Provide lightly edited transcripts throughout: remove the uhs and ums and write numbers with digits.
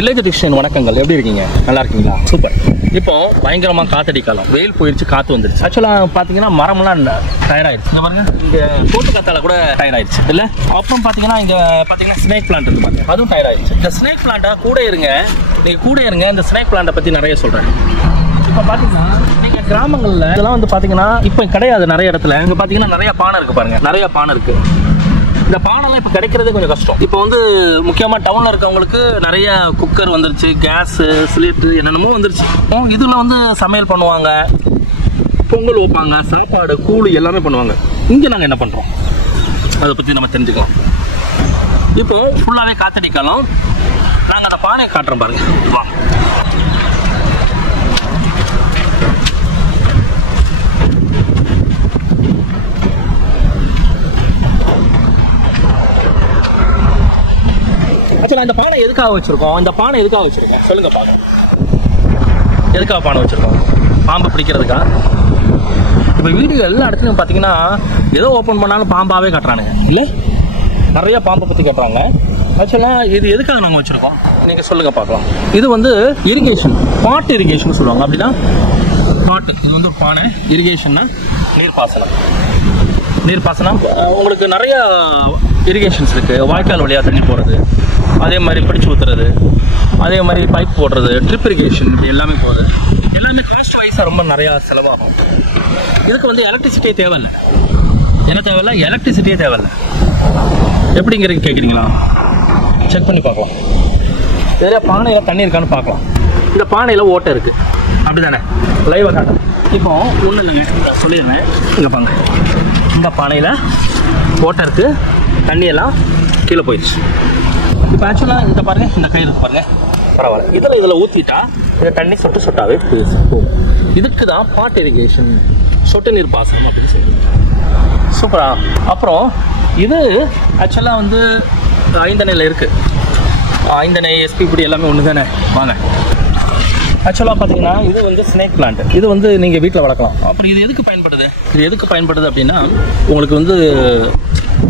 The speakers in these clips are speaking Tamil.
வில்லேஜ் டிஷன் வணக்கங்கள், எப்படி இருக்கீங்க? நல்லா இருக்கீங்களா? சூப்பர். இப்போ பயங்கரமா காத்தடி காலம், வெயில் போயிடுச்சு, காத்து வந்துருச்சு. ஆக்சுவலா பாத்தீங்கன்னா மரம்லாம் டயர் ஆயிடுச்சு. இந்த பாருங்க, இங்க போட்டு காத்தால கூட டயர் ஆயிடுச்சு இல்ல. அப்புறம் பாத்தீங்கன்னா இங்க பாத்தீங்கன்னா ஸ்னேக் பிளான்ட் இருக்கு பாருங்க, அதுவும் டயர் ஆயிடுச்சு. இந்த ஸ்னேக் பிளான்ட்டா கூட இருங்க, நீங்க கூட இருங்க. இந்த ஸ்னேக் பிளான்ட்டை பத்தி நிறைய சொல்றேன். இப்போ பாத்தீங்கன்னா நீங்க கிராமங்கள்ல இதெல்லாம் வந்து பாத்தீங்கன்னா இப்போ கிடையாது. நிறைய இடத்துல இங்க பாத்தீங்கன்னா நிறைய பானை இருக்கு பாருங்க, நிறைய பானை இருக்கு. இந்த பானைலாம் இப்போ கிடைக்கிறதே கொஞ்சம் கஷ்டம். இப்போ வந்து முக்கியமாக டவுனில் இருக்கவங்களுக்கு நிறைய குக்கர் வந்துருச்சு, கேஸு, சிலிண்டர் என்னென்னமோ வந்துருச்சு. இதில் வந்து சமையல் பண்ணுவாங்க, பொங்கல் வைப்பாங்க, சாப்பாடு, கூழ் எல்லாமே பண்ணுவாங்க. இங்கே நாங்கள் என்ன பண்ணுறோம் அதை பற்றி நம்ம தெரிஞ்சுக்கலாம். இப்போ ஃபுல்லாகவே காத்தடி காலம். நாங்கள் அந்த பானையை காட்டுறோம் பாருங்க, வாங்க. இந்த பானை எதுக்காக வச்சிருக்கோம்? இந்த பானை எதுக்காக வச்சிருக்கோம் சொல்லுங்க பாக்கலாம். எதுக்காக பானை வச்சிருக்கோம்? பாம்பை பிடிக்கிறதுக்கா? இப்போ வீடியோ எல்லா இடத்துலையும் பார்த்தீங்கன்னா ஏதோ ஓப்பன் பண்ணாலும் பாம்பாவே காட்டுறானுங்க இல்லை, நிறைய பாம்பை பற்றி காட்டுறாங்க. ஆக்சுவலாக இது எதுக்காக நாங்கள் வச்சிருக்கோம் நீங்கள் சொல்லுங்க பார்க்கலாம். இது வந்து இரிகேஷன், பாட் இரிகேஷன் சொல்லுவாங்க. அப்படின்னா பாட்டு, இது வந்து பானை. இரிகேஷன்னா நீர்ப்பாசனம். நீர்ப்பாசனம் உங்களுக்கு நிறைய இரிகேஷன்ஸ் இருக்குது. வாய்க்கால் வழியாக தண்ணி போகிறது, அதே மாதிரி பிடிச்சி ஊற்றுறது, அதே மாதிரி பைப் போடுறது, ட்ரிப் இரிகேஷன், இப்படி எல்லாமே போகுது. எல்லாமே காஸ்ட் வைஸாக ரொம்ப நிறையா செலவாகும். இதுக்கு வந்து எலக்ட்ரிசிட்டியே தேவையில்லை. என்ன தேவையில்லை? எலக்ட்ரிசிட்டியே தேவையில்லை. எப்படிங்கிறது கேட்குறீங்களா? செக் பண்ணி பார்க்கலாம். இதில் பானையில் தண்ணி இருக்கான்னு பார்க்கலாம். இந்த பானையில் ஓட்டை இருக்குது, அப்படி தானே? லைவாக காட்டுறேன். இப்போ ஒன்றும் இல்லைங்க, சொல்லிடுறேன். இங்கே பாருங்க, இந்த பானையில் ஓட்டை இருக்குது, தண்ணியெல்லாம் கீழே போயிடுச்சு. இப்போ ஆக்சுவலாக இந்த பாருங்க, இந்த கை இருக்கு பாருங்க, பரவாயில்ல. இதில் ஊற்றிட்டா இந்த தண்ணி சொட்டு சொட்டாவே போகும். இதுக்கு தான் பாட் இரிகேஷன், சொட்டு நீர் பாசனம் அப்படின்னு சொல்லுவாங்க. சூப்பரா. அப்புறம் இது ஆக்சுவலாக வந்து ஐந்தணையில் இருக்குது. ஐந்தணை, எஸ்பிபி எல்லாமே ஒன்று தானே. வாங்க. ஆக்சுவலாக பார்த்தீங்கன்னா இது வந்து ஸ்னேக் பிளான்ட். இது வந்து நீங்கள் வீட்டில் வளர்க்கலாம். அப்புறம் இது எதுக்கு பயன்படுது? இது எதுக்கு பயன்படுது அப்படின்னா உங்களுக்கு வந்து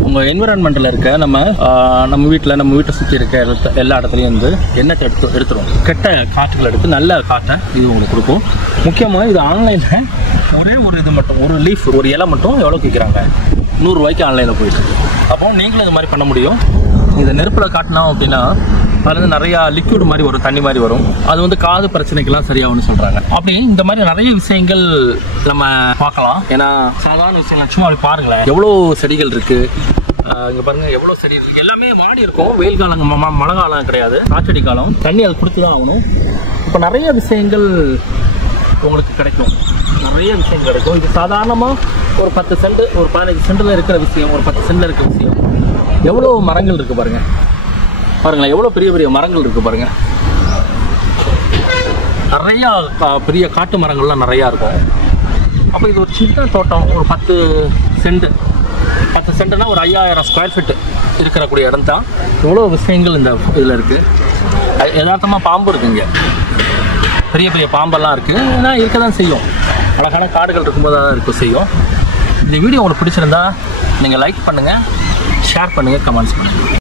உங்கள் என்விரான்மெண்ட்டில் இருக்க நம்ம வீட்டை சுற்றி இருக்க எல்லா இடத்துலையும் வந்து எண்ணெய் எடுத்துரும். கெட்ட காற்றுகள் எடுத்து நல்ல காற்றை இது உங்களுக்கு கொடுக்கும். முக்கியமாக இது ஆன்லைனில் ஒரே ஒரு இது மட்டும், ஒரு லீஃப், ஒரு இலை மட்டும் எவ்வளோக்கு விற்கிறாங்க? 100 ரூபாய்க்கு ஆன்லைனில் போயிட்டு. அப்போ நீங்களும் இது மாதிரி பண்ண முடியும். இதை நெருப்பில் காட்டினோம் அப்படின்னா அது வந்து நிறையா லிக்விட் மாதிரி வரும், தண்ணி மாதிரி வரும். அது வந்து காது பிரச்சனைக்கெல்லாம் சரியாகும்னு சொல்கிறாங்க. அப்படி இந்த மாதிரி நிறைய விஷயங்கள் நம்ம பார்க்கலாம். ஏன்னா சாதாரண விஷயங்கள் சும்மா அப்படி பாருங்களேன், எவ்வளோ செடிகள் இருக்குது. இங்கே பாருங்கள், எவ்வளோ செடி இருக்குது. எல்லாமே மாடி இருக்கும். வெயில் காலம், மழை காலம் கிடையாது, காற்றடி காலம். தண்ணி அது கொடுத்து தான் ஆகணும். இப்போ நிறைய விஷயங்கள் உங்களுக்கு கிடைக்கும், நிறைய விஷயம் கிடைக்கும். இது சாதாரணமாக ஒரு 10 சென்ட், ஒரு 15 சென்டில் இருக்கிற விஷயம், ஒரு 10 சென்டில் இருக்கிற விஷயம். எவ்வளோ மரங்கள் இருக்குது பாருங்கள், பாருங்களேன், எவ்வளோ பெரிய பெரிய மரங்கள் இருக்குது பாருங்கள். நிறையா பெரிய காட்டு மரங்கள்லாம் நிறையா இருக்கும். அப்போ இது ஒரு சின்ன தோட்டம், ஒரு 10 சென்ட்னா ஒரு 5000 ஸ்கொயர் ஃபீட் இருக்கக்கூடிய இடம் தான். எவ்வளோ விஷயங்கள் இந்த இதில் இருக்குது. யதார்த்தமாக பாம்பு இருக்குங்க, பெரிய பெரிய பாம்பெல்லாம் இருக்குது. ஏன்னா இருக்க தான் செய்யும், அழகான காடுகள் இருக்கும்போது தான் இருக்க செய்யும். இந்த வீடியோ உங்களுக்கு பிடிச்சிருந்தா நீங்கள் லைக் பண்ணுங்கள், ஷேர் பண்ணுங்கள், கமெண்ட்ஸ் பண்ணுங்கள்.